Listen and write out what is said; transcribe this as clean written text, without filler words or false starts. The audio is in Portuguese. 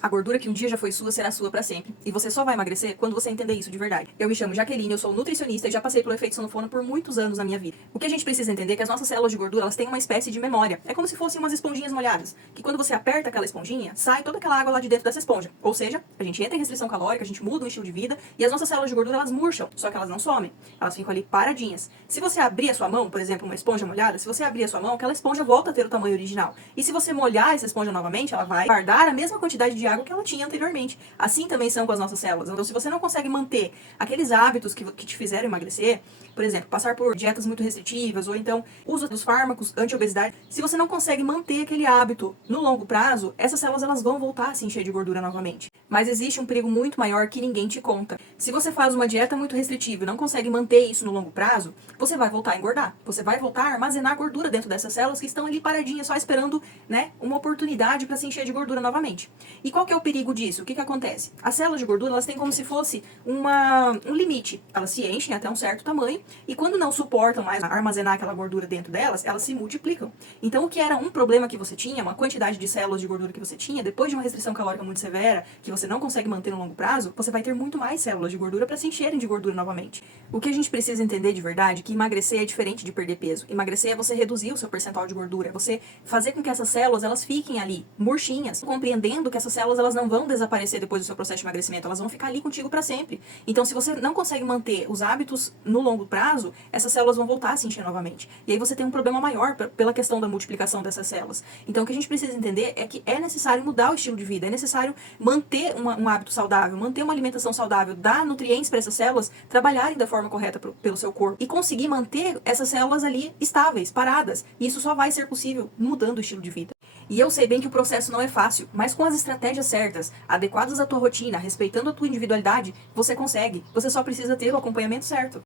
A gordura que um dia já foi sua será sua pra sempre. E você só vai emagrecer quando você entender isso de verdade. Eu me chamo Jaqueline, eu sou nutricionista e já passei pelo efeito sanfona por muitos anos na minha vida. O que a gente precisa entender é que as nossas células de gordura, elas têm uma espécie de memória. É como se fossem umas esponjinhas molhadas, que quando você aperta aquela esponjinha, sai toda aquela água lá de dentro dessa esponja. Ou seja, a gente entra em restrição calórica, a gente muda o estilo de vida e as nossas células de gordura, elas murcham, só que elas não somem. Elas ficam ali paradinhas. Se você abrir a sua mão, por exemplo, uma esponja molhada, se você abrir a sua mão, aquela esponja volta a ter o tamanho original. E se você molhar essa esponja novamente, ela vai guardar a mesma quantidade de água que ela tinha anteriormente. Assim também são com as nossas células. Então, se você não consegue manter aqueles hábitos que te fizeram emagrecer, por exemplo, passar por dietas muito restritivas, ou então uso dos fármacos anti-obesidade, se você não consegue manter aquele hábito no longo prazo, essas células elas vão voltar a se encher de gordura novamente. Mas existe um perigo muito maior que ninguém te conta. Se você faz uma dieta muito restritiva e não consegue manter isso no longo prazo, você vai voltar a engordar. Você vai voltar a armazenar gordura dentro dessas células que estão ali paradinhas, só esperando, né, uma oportunidade para se encher de gordura novamente. E qual que é o perigo disso? O que acontece? As células de gordura, elas têm como se fosse um limite. Elas se enchem até um certo tamanho e quando não suportam mais armazenar aquela gordura dentro delas, elas se multiplicam. Então, o que era um problema que você tinha, uma quantidade de células de gordura que você tinha, depois de uma restrição calórica muito severa, que você não consegue manter no longo prazo, você vai ter muito mais células de gordura para se encherem de gordura novamente. O que a gente precisa entender de verdade é que emagrecer é diferente de perder peso. Emagrecer é você reduzir o seu percentual de gordura, é você fazer com que essas células elas fiquem ali, murchinhas, compreendendo que essas células elas não vão desaparecer depois do seu processo de emagrecimento, elas vão ficar ali contigo para sempre. Então, se você não consegue manter os hábitos no longo prazo, essas células vão voltar a se encher novamente. E aí você tem um problema maior pela questão da multiplicação dessas células. Então, o que a gente precisa entender é que é necessário mudar o estilo de vida, é necessário manter um hábito saudável, manter uma alimentação saudável, dar nutrientes para essas células trabalharem da forma correta pelo seu corpo e conseguir manter essas células ali estáveis, paradas. E isso só vai ser possível mudando o estilo de vida. E eu sei bem que o processo não é fácil, mas com as estratégias certas, adequadas à tua rotina, respeitando a tua individualidade, você consegue. Você só precisa ter o acompanhamento certo.